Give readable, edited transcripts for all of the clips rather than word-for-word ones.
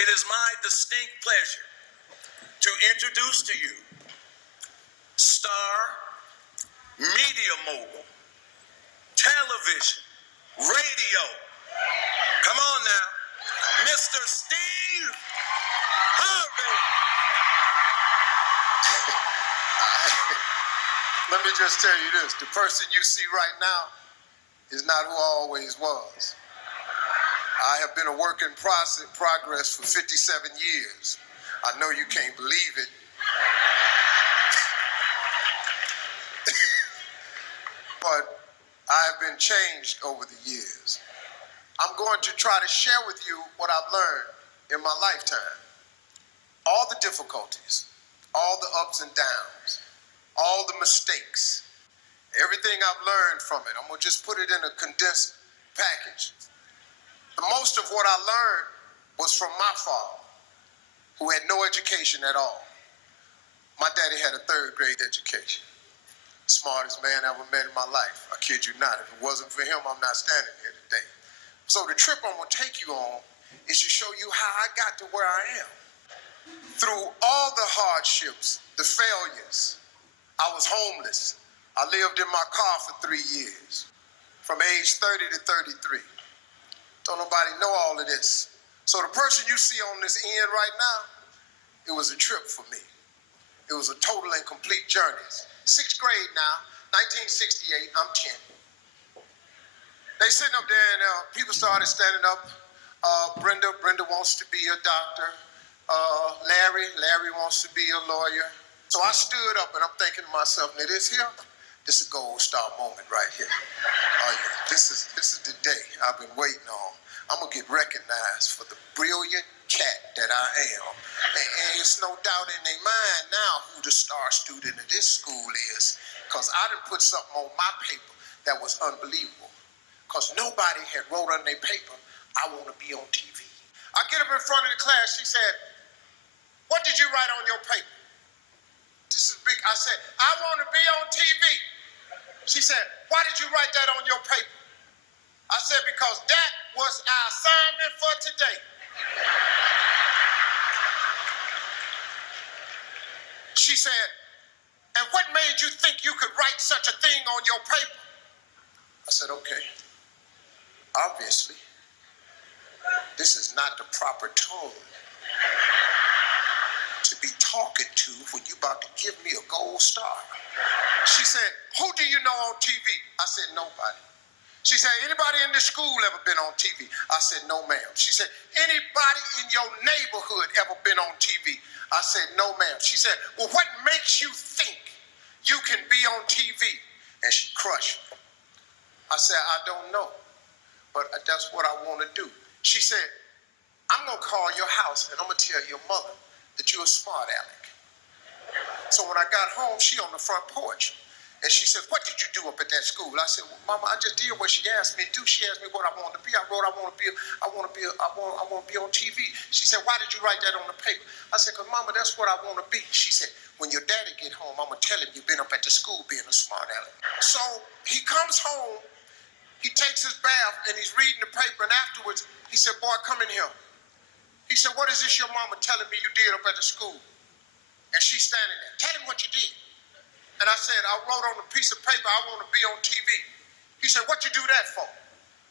It is my distinct pleasure to introduce to you star, media mogul, television, radio. Come on now, Mr. Steve Harvey. Let me just tell you this. The person you see right now is not who I always was. I have been a work in progress for 57 years. I know you can't believe it. But I've been changed over the years. I'm going to try to share with you what I've learned in my lifetime. All the difficulties, all the ups and downs, all the mistakes, everything I've learned from it. I'm going to just put it in a condensed package. Most of what I learned was from my father, who had no education at all. My daddy had a 3rd grade education. Smartest man I ever met in my life. I kid you not. If it wasn't for him, I'm not standing here today. So the trip I'm going to take you on is to show you how I got to where I am. Through all the hardships, the failures, I was homeless. I lived in my car for 3 years, from age 30 to 33. Don't nobody know all of this. So the person you see on this end right now, it was a trip for me. It was a total and complete journey. 6th grade now, 1968, I'm 10. They sitting up there and people started standing up. Brenda wants to be a doctor. Larry wants to be a lawyer. So I stood up and I'm thinking to myself, now this is a gold star moment right here. Oh yeah, this is the day I've been waiting on. I'm gonna get recognized for the brilliant cat that I am. And it's no doubt in their mind now who the star student of this school is, because I done put something on my paper that was unbelievable. Because nobody had wrote on their paper, I want to be on TV. I get up in front of the class, she said, what did you write on your paper? This is big. I said, I want to be on TV. She said, why did you write that on your paper? I said, because that was our assignment for today. She said, and what made you think you could write such a thing on your paper? I said, okay, obviously, this is not the proper tone to be talking to when you're about to give me a gold star. She said, who do you know on TV? I said, nobody. She said, anybody in this school ever been on TV? I said, no, ma'am. She said, anybody in your neighborhood ever been on TV? I said, no, ma'am. She said, well, what makes you think you can be on TV? And she crushed me. I said, I don't know, but that's what I want to do. She said, I'm going to call your house and I'm going to tell your mother that you're a smart aleck. So when I got home, she on the front porch. And she said, what did you do up at that school? I said, well, Mama, I just did what she asked me to do. She asked me what I wanted to be. I wrote, I want to be on TV. She said, why did you write that on the paper? I said, because Mama, that's what I want to be. She said, when your daddy get home, I'm going to tell him you've been up at the school being a smart aleck. So he comes home, he takes his bath, and he's reading the paper, and afterwards, he said, boy, come in here. He said, what is this your mama telling me you did up at the school? And she's standing there. Tell him what you did. And I said, I wrote on a piece of paper, I want to be on TV. He said, what you do that for?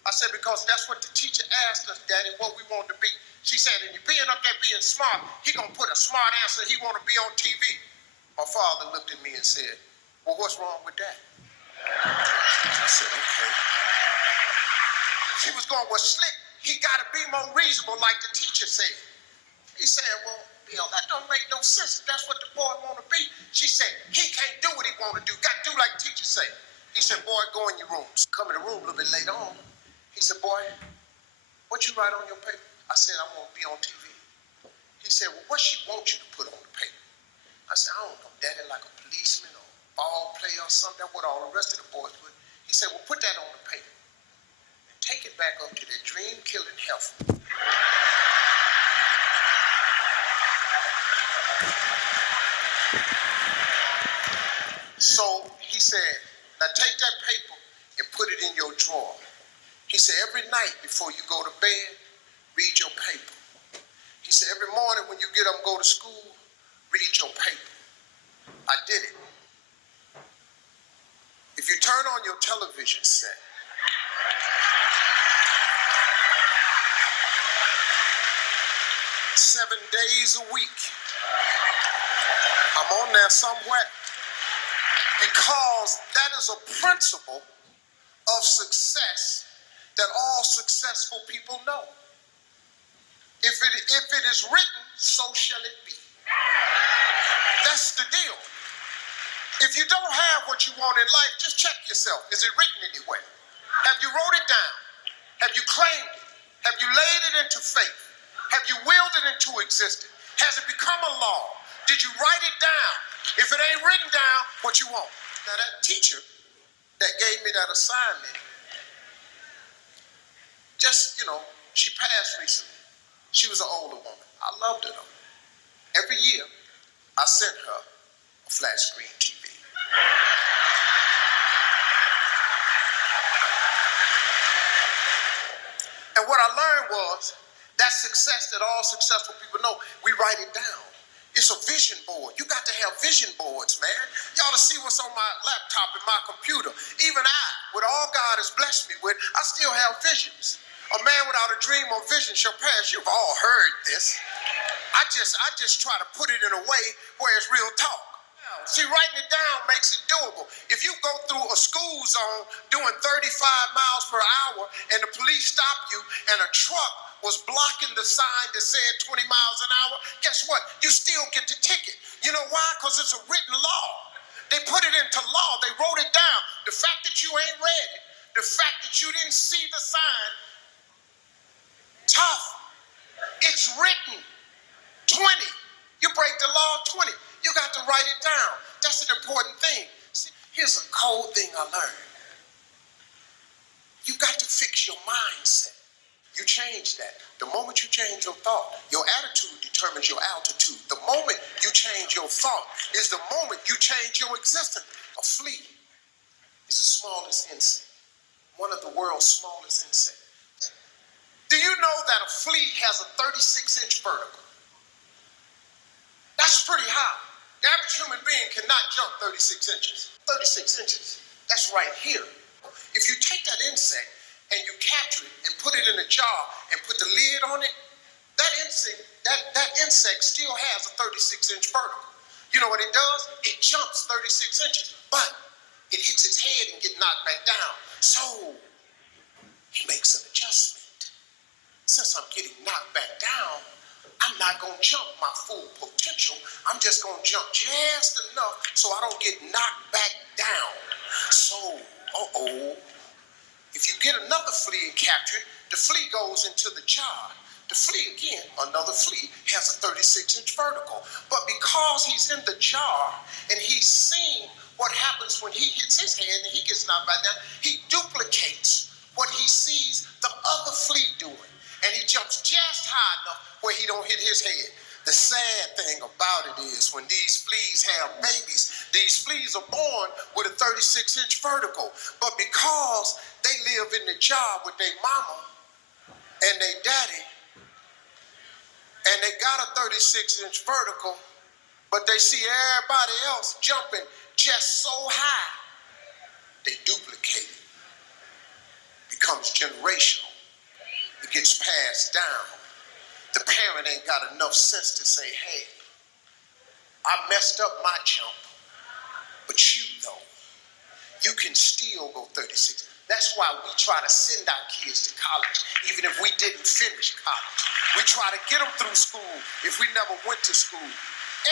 I said, because that's what the teacher asked us, Daddy, what we want to be. She said, and you being up there being smart, he going to put a smart answer, he want to be on TV. My father looked at me and said, well, what's wrong with that? I said, okay. She was going, well, Slick, he got to be more reasonable like the teacher said. He said, well, that don't make no sense. That's what the boy want to be. She said, he can't do what he want to do. Got to do like the teacher say. He said, boy, go in your rooms. Come in the room a little bit later on. He said, boy, what you write on your paper? I said, I want to be on TV. He said, well, what she want you to put on the paper? I said, I don't know, Daddy, like a policeman or ball player or something. That's what all the rest of the boys would. He said, well, put that on the paper and take it back up to the dream-killing heifer. So he said, now take that paper and put it in your drawer. He said, every night before you go to bed, read your paper. He said, get up and go to school, read your paper. I did it. If you turn on your television set, 7 days a week, I'm on there somewhere, because that is a principle of success that all successful people know. If it is written, so shall it be. That's the deal. If you don't have what you want in life, just check yourself. Is it written anywhere? Have you wrote it down? Have you claimed it? Have you laid it into faith? Have you willed it into existence? Has it become a law? Did you write it down? If it ain't written down, what you want? Now that teacher that gave me that assignment, she passed recently. She was an older woman. I loved her though. Every year, I sent her a flat screen TV. And what I learned was that success that all successful people know, we write it down. It's a vision board. You got to have vision boards, man. Y'all to see what's on my laptop and my computer. Even I, with all God has blessed me with, I still have visions. A man without a dream or vision shall perish. You've all heard this. I just try to put it in a way where it's real talk. See, writing it down makes it doable. If you go through a school zone doing 35 miles per hour and the police stop you and a truck was blocking the sign that said 20 miles an hour, guess what? You still get the ticket. You know why? Because it's a written law. They put it into law. They wrote it down. The fact that you ain't read it, the fact that you didn't see the sign, tough. It's written. 20. You break the law, 20. You got to write it down. That's an important thing. See, here's a cold thing I learned. You got to fix your mindset. You change that. The moment you change your thought, your attitude determines your altitude. The moment you change your thought is the moment you change your existence. A flea is the smallest insect, one of the world's smallest insects. Do you know that a flea has a 36-inch vertical? That's pretty high. The average human being cannot jump 36 inches. 36 inches. That's right here. If you take that insect and you capture it and put it in a jar and put the lid on it, that insect still has a 36-inch vertical. You know what it does? It jumps 36 inches, but it hits its head and gets knocked back down. So he makes an adjustment. Since I'm getting knocked back down, I'm not going to jump my full potential. I'm just going to jump just enough so I don't get knocked back down. So, if you get another flea and capture it, the flea goes into the jar. The flea, again, another flea, has a 36-inch vertical. But because he's in the jar and he's seen what happens when he hits his head and he gets knocked back down, he duplicates what he sees the other flea doing. And he jumps just high enough where he don't hit his head. The sad thing about it is when these fleas have babies, these fleas are born with a 36-inch vertical. But because they live in the jar with their mama and their daddy, and they got a 36-inch vertical, but they see everybody else jumping just so high, they duplicate it. Becomes generational. It gets passed down. The parent ain't got enough sense to say, hey, I messed up my jump, but you though, you can still go 36. That's why we try to send our kids to college, even if we didn't finish college. We try to get them through school if we never went to school.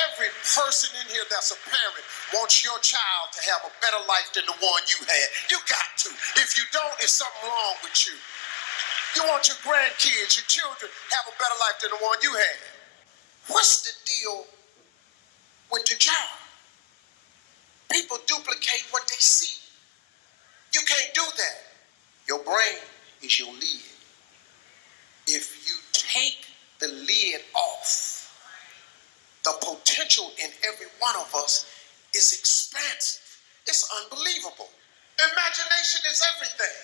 Every person in here that's a parent wants your child to have a better life than the one you had. You got to. If you don't, there's something wrong with you. You want your grandkids, your children, have a better life than the one you had. What's the deal with the jar? People duplicate what they see. You can't do that. Your brain is your lid. If you take the lid off, the potential in every one of us is expansive. It's unbelievable. Imagination is everything.